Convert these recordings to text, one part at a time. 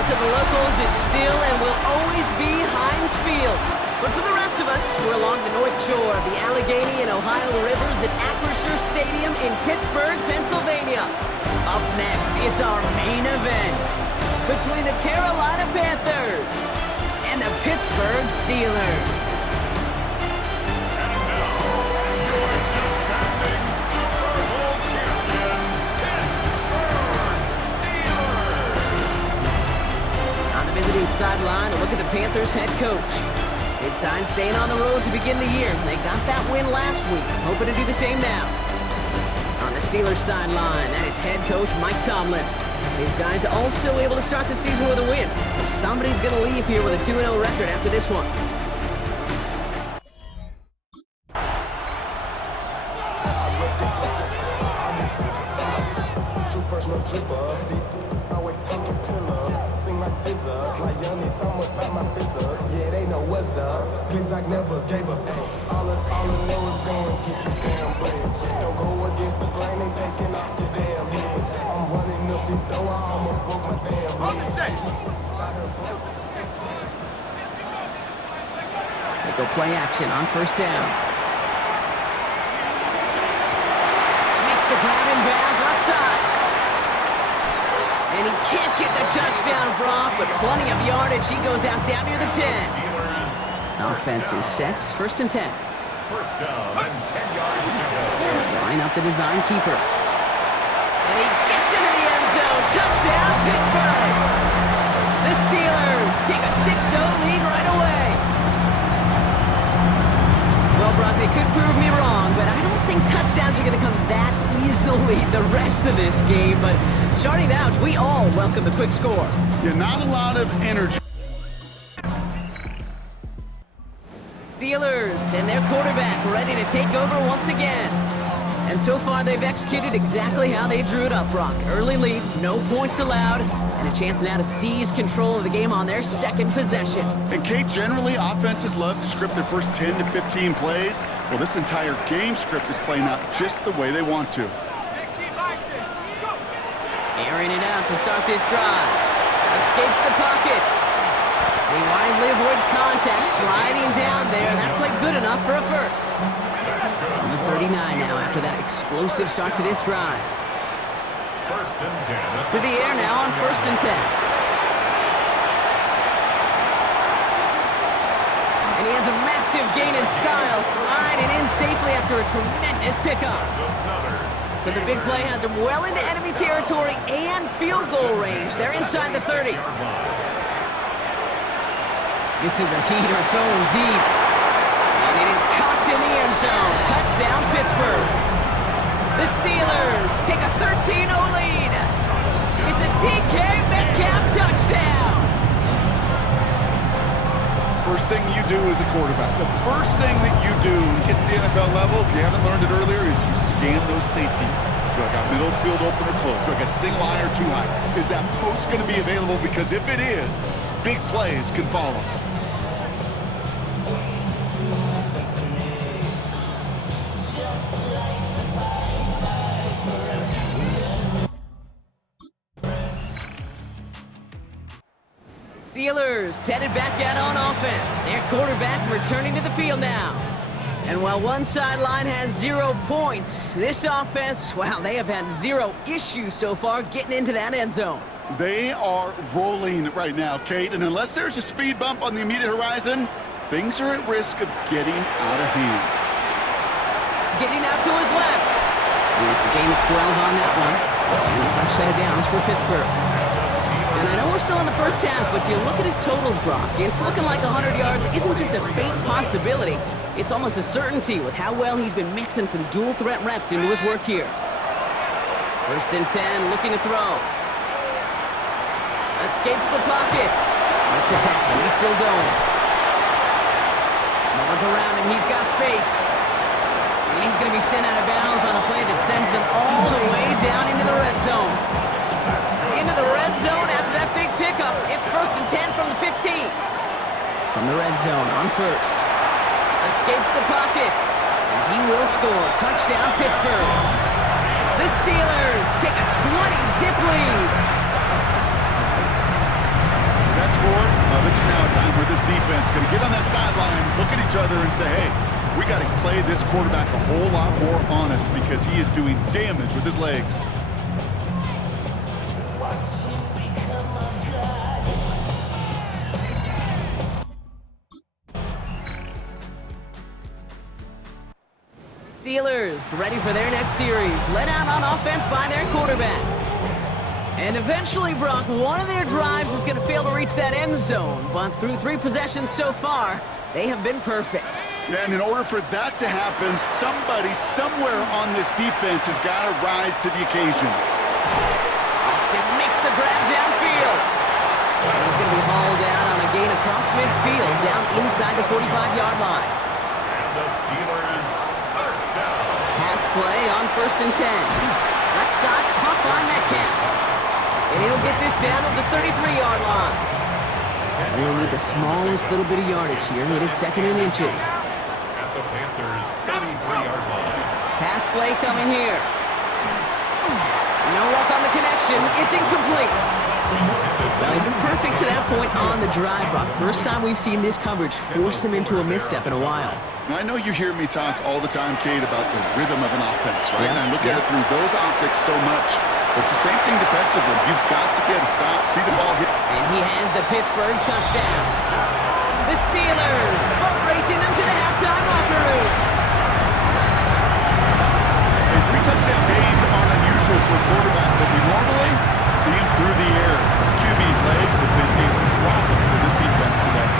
Well, to the locals, it's still and will always be Heinz Field. But for the rest of us, we're along the north shore of the Allegheny and Ohio rivers at Acrisure Stadium in Pittsburgh, Pennsylvania. Up next, it's our main event between the Carolina Panthers and the Pittsburgh Steelers. Visiting sideline, a look at the Panthers head coach. His sign staying on the road to begin the year. They got that win last week, hoping to do the same now. On the Steelers sideline, that is head coach Mike Tomlin. His guys also able to start the season with a win, so somebody's going to leave here with a 2-0 record after this one. They go play action on first down. Makes the grab in bounds left side. And he can't get the touchdown, Brock, but plenty of yardage. He goes out down near the 10. Offense is set. First and 10. First down and 10 yards to go. Line up the design keeper. And he gets into the end zone. Touchdown, Pittsburgh! The Steelers take a 6-0 lead right away. Well, Brock, they could prove me wrong, but I don't think touchdowns are going to come that easily the rest of this game. But starting out, we all welcome the quick score. Yeah, not a lot of energy. Steelers and their quarterback ready to take over once again. And so far, they've executed exactly how they drew it up, Brock. Early lead, no points allowed, and a chance now to seize control of the game on their second possession. And Kate, generally, offenses love to script their first 10 to 15 plays. Well, this entire game script is playing out just the way they want to. Airing it out to start this drive. Escapes the pocket. He wisely avoids contact, sliding down there. That played good enough for a first. On the 39 now after that explosive start to this drive. First and 10. To the air now on first and 10. And he has a massive gain in style, sliding in safely after a tremendous pickup. So the big play has him well into enemy territory and field goal range. They're inside the 30. This is a heater going deep. And it is caught in the end zone. Touchdown, Pittsburgh. The Steelers take a 13-0 lead. It's a DK Metcalf touchdown. First thing you do as a quarterback, the first thing that you do when you get to the NFL level, if you haven't learned it earlier, is you scan those safeties. Do I got middle field open or close? Do I got single high or too high? Is that post going to be available? Because if it is, big plays can follow. Steelers headed back out on offense. Their quarterback returning to the field now. And while one sideline has 0 points, this offense, well, they have had 0 issues so far getting into that end zone. They are rolling right now, Kate, and unless there's a speed bump on the immediate horizon, things are at risk of getting out of hand. Getting out to his left. And it's a gain of 12 on that one. And a fresh set of downs for Pittsburgh. And I know we're still in the first half, but you look at his totals, Brock. It's looking like 100 yards isn't just a faint possibility. It's almost a certainty with how well he's been mixing some dual threat reps into his work here. First and 10, looking to throw. Escapes the pocket. Makes a tackle. He's still going. No one's around him. He's got space. And he's going to be sent out of bounds on a play that sends them all the way down into the red zone. Into the red zone after that big pickup. It's first and 10 from the 15. From the red zone on first. Escapes the pocket. And he will score. Touchdown, Pittsburgh. The Steelers take a 20-zip lead. time where this defense is going to get on that sideline, look at each other and say, hey, we got to play this quarterback a whole lot more honest because he is doing damage with his legs. Steelers ready for their next series, led out on offense by their quarterback. And eventually, Brock, one of their drives is going to fail to reach that end zone, but through 3 possessions so far, they have been perfect. Yeah, and in order for that to happen, somebody somewhere on this defense has got to rise to the occasion. Austin makes the grab downfield. And he's going to be hauled down on a gain across midfield, down inside the 45-yard line. And the Steelers first down. Pass play on 1st and 10. Left side, pop on Metcalf. And he'll get this down at the 33-yard line. We'll need the smallest little bit of yardage here. It is 2nd and inches. At the Panthers' 33-yard line. Pass play coming here. No luck on the connection. It's incomplete. Well, he's been perfect to that point on the drive, Brock. First time we've seen this coverage force him into a misstep in a while. Now, I know you hear me talk all the time, Kate, about the rhythm of an offense, right? Yeah, and I look at it through those optics so much. But it's the same thing defensively. You've got to get a stop, see the ball hit. And he has the Pittsburgh touchdown. The Steelers boat racing them to the halftime locker room. Hey, 3 touchdown gains aren't unusual for a quarterback, but we normally see him through the air. His QB's legs have been a problem for this defense today.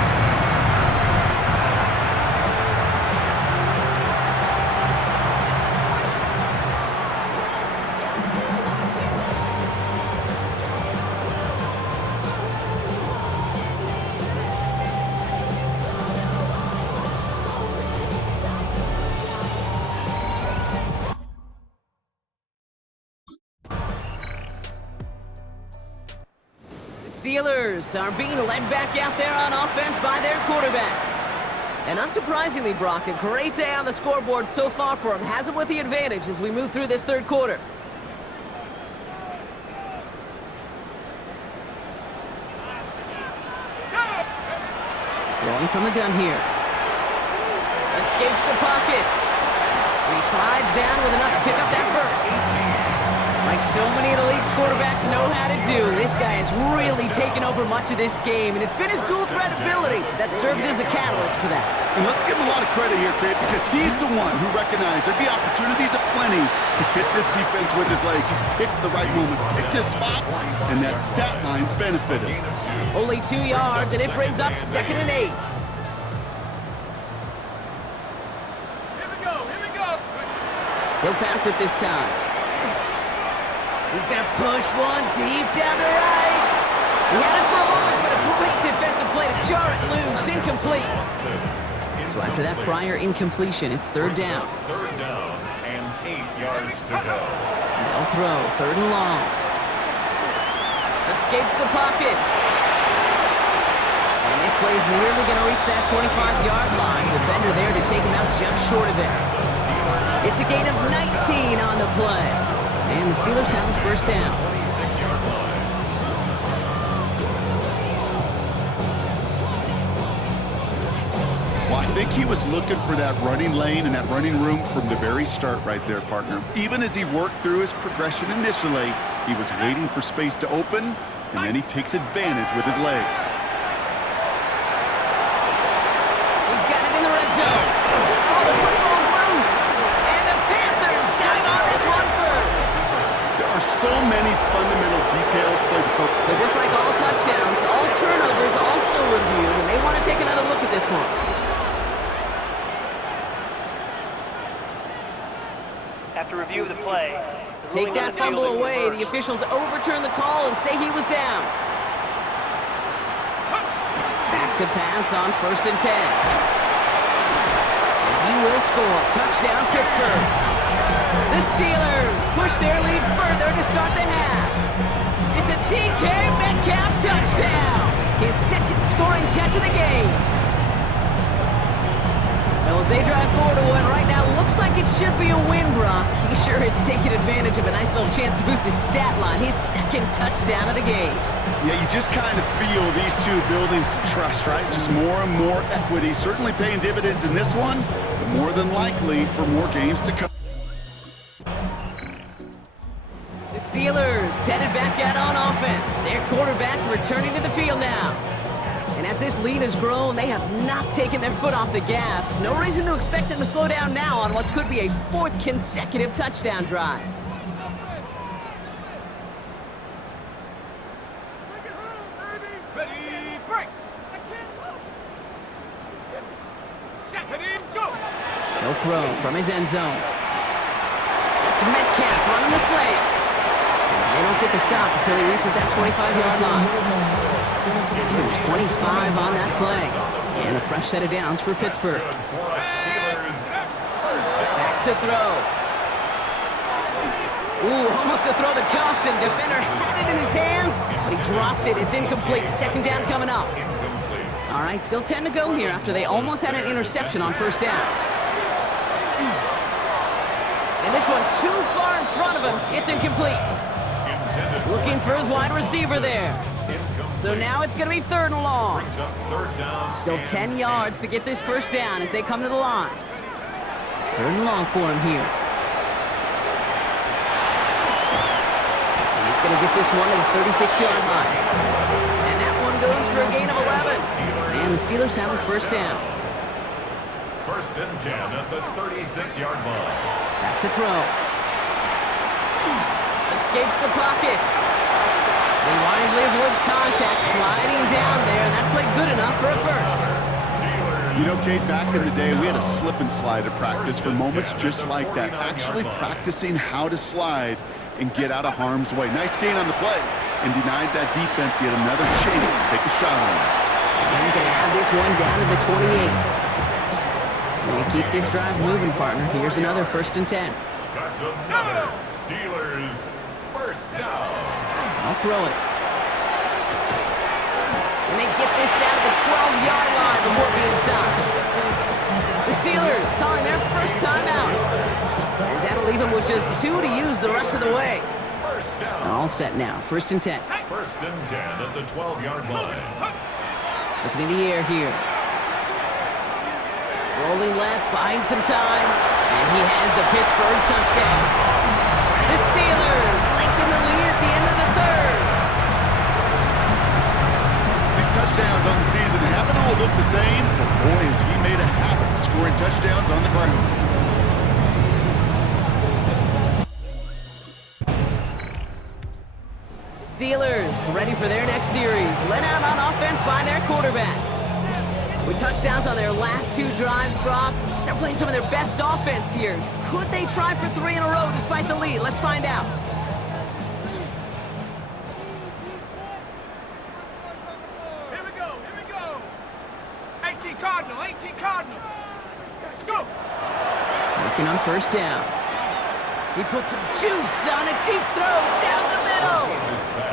Steelers are being led back out there on offense by their quarterback. And unsurprisingly, Brock, a great day on the scoreboard so far for him. Has him with the advantage as we move through this 3rd quarter. Throwing from the gun here. Escapes the pocket. And he slides down with enough to pick up that first. Like so many of the league's quarterbacks know how to do, this guy has really taken over much of this game, and it's been his dual threat ability that served as the catalyst for that. And let's give him a lot of credit here, Kate, because he's the one who recognized there'd be opportunities aplenty to hit this defense with his legs. He's picked the right moments, picked his spots, and that stat line's benefited. Only 2 yards, and it brings up 2nd and 8. Here we go. He'll pass it this time. He's going to push one deep down the right. He had it for a moment, but a great defensive play to jar it loose. Incomplete. So after that prior incompletion, it's 3rd down. 3rd down and 8 yards to go. They'll throw, 3rd and long. Escapes the pocket. And this play is nearly going to reach that 25-yard line. Defender there to take him out just short of it. It's a gain of 19 on the play. And the Steelers have a 1st down. 26-yard line. Well, I think he was looking for that running lane and that running room from the very start right there, partner. Even as he worked through his progression initially, he was waiting for space to open, and then he takes advantage with his legs. He's got it in the red zone. Oh, the football's loose. And the Panthers down on this one first. There are so many fundamental details played the football. So just like all touchdowns, all turnovers also reviewed, and they want to take another look at this one. After review of the play, Take that fumble away. The officials overturn the call and say he was down. Back to pass on 1st and 10. And he will score. Touchdown, Pittsburgh. The Steelers push their lead further to start the half. It's a DK Metcalf touchdown. His 2nd scoring catch of the game. Well, as they drive forward to one right now, looks like it should be a win, Brock. He sure is taking advantage of a nice little chance to boost his stat line. His 2nd touchdown of the game. Yeah, you just kind of feel these two building some trust, right? Just more and more equity. Certainly paying dividends in this one, but more than likely for more games to come. The Steelers headed back out on offense. Their quarterback returning to the field now. And as this lead has grown, they have not taken their foot off the gas. No reason to expect them to slow down now on what could be a 4th consecutive touchdown drive. He'll throw from his end zone. That's Metcalf running the slant. They don't get the stop until he reaches that 25-yard line. Even 25 on that play. And a fresh set of downs for Pittsburgh. Back to throw. Ooh, almost a throw that cost him. Defender had it in his hands, but he dropped it. It's incomplete. 2nd down coming up. All right, still 10 to go here after they almost had an interception on 1st down. And this one too far in front of him. It's incomplete. Looking for his wide receiver there. So now it's going to be 3rd and long. Still 10 yards to get this 1st down as they come to the line. 3rd and long for him here. And he's going to get this one to the 36-yard line. And that one goes for a gain of 11. And the Steelers have a 1st down. 1st and 10 at the 36-yard line. Back to throw. Escapes the pocket. He wisely avoids contact, sliding down there, and that played good enough for a 1st. You know, Kate, back in the day, we had a slip and slide at practice for moments just like that. Actually practicing how to slide and get out of harm's way. Nice gain on the play, and denied that defense yet another chance to take a shot on him. He's going to have this one down to the 28. They keep this drive moving, partner. Here's another 1st and 10. That's another Steelers 1st down. I'll throw it. And they get this down to the 12-yard line before being stopped. The Steelers calling their 1st timeout. As that'll leave them with just 2 to use the rest of the way. 1st down. All set now. 1st and 10. 1st and 10 at the 12-yard line. Looking in the air here. Rolling left, buying some time. And he has the Pittsburgh touchdown. The Steelers lengthen the lead at the end of the 3rd. These touchdowns on the season haven't all looked the same, but boy, has he made a habit of scoring touchdowns on the ground. Steelers ready for their next series. Led out on offense by their quarterback. With touchdowns on their last 2 drives, Brock, they're playing some of their best offense here. Could they try for 3 in a row despite the lead? Let's find out. Here we go. 18 Cardinal. Let's go. Working on 1st down. He put some juice on a deep throw down the middle.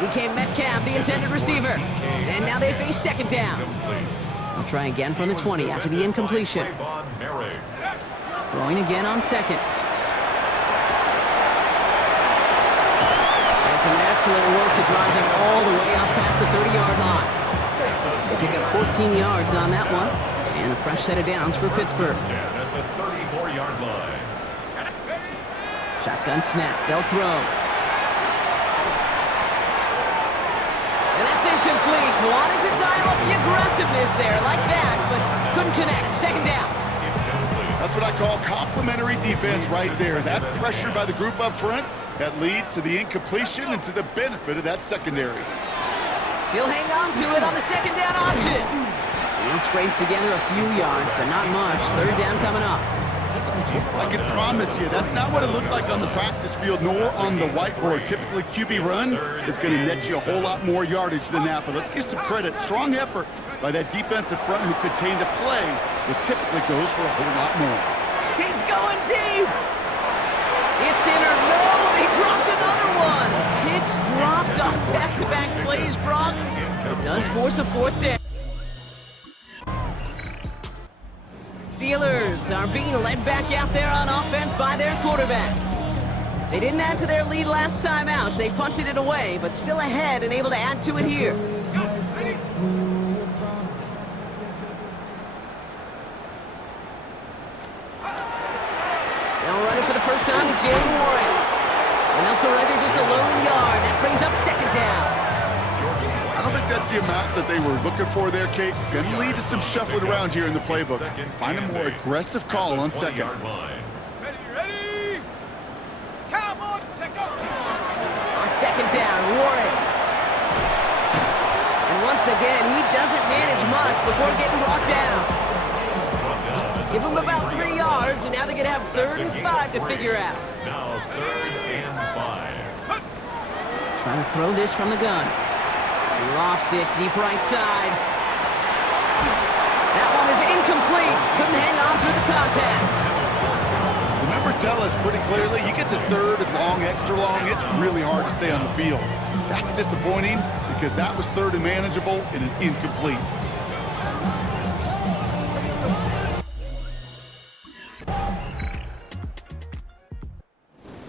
Became Metcalf, the intended receiver. And now they face 2nd down. They'll try again from the 20 after the incompletion. Throwing again on 2nd. And some excellent work to drive them all the way up past the 30-yard line. They pick up 14 yards on that one. And a fresh set of downs for Pittsburgh. At the 34-yard line. Shotgun snap. They'll throw. And that's incomplete. Wanted to dial up the aggressiveness there like that, but couldn't connect. 2nd down. That's what I call complimentary defense right there. That pressure by the group up front, that leads to the incompletion and to the benefit of that secondary. He'll hang on to it on the 2nd down option. He'll scrape together a few yards, but not much. 3rd down coming up. I can promise you, that's not what it looked like on the practice field nor on the whiteboard. Typically, QB run is going to net you a whole lot more yardage than that, but let's give some credit. Strong effort by that defensive front who contained a play that typically goes for a whole lot more. He's going deep. It's in or no, they dropped another one. Picks dropped on back-to-back plays, Brock. It does force a 4th down. Steelers are being led back out there on offense by their quarterback. They didn't add to their lead last time out. They punted it away, but still ahead and able to add to it here. Now running for the first time with Jalen Warren. And they'll surrender just a lone yard. That brings up second down. I don't think that's the amount that they were looking for there, Kate. Going to lead to some shuffling around here in the playbook. Find a more aggressive call on second. Ready? Come on, take off. On second down, Warren. And once again, he doesn't manage much before getting brought down. Give him about 3 yards, and now they're going to have 3rd and 5 to figure out. Now 3rd and 5. Trying to throw this from the gun. He lofts it deep right side. That one is incomplete. Couldn't hang on through the contact. The numbers tell us pretty clearly, you get to 3rd and long, extra long, it's really hard to stay on the field. That's disappointing because that was 3rd and manageable and an incomplete.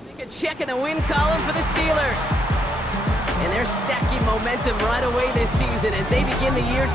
Make a check in the win column for the Steelers. And they're stacking momentum right away this season as they begin the year 2.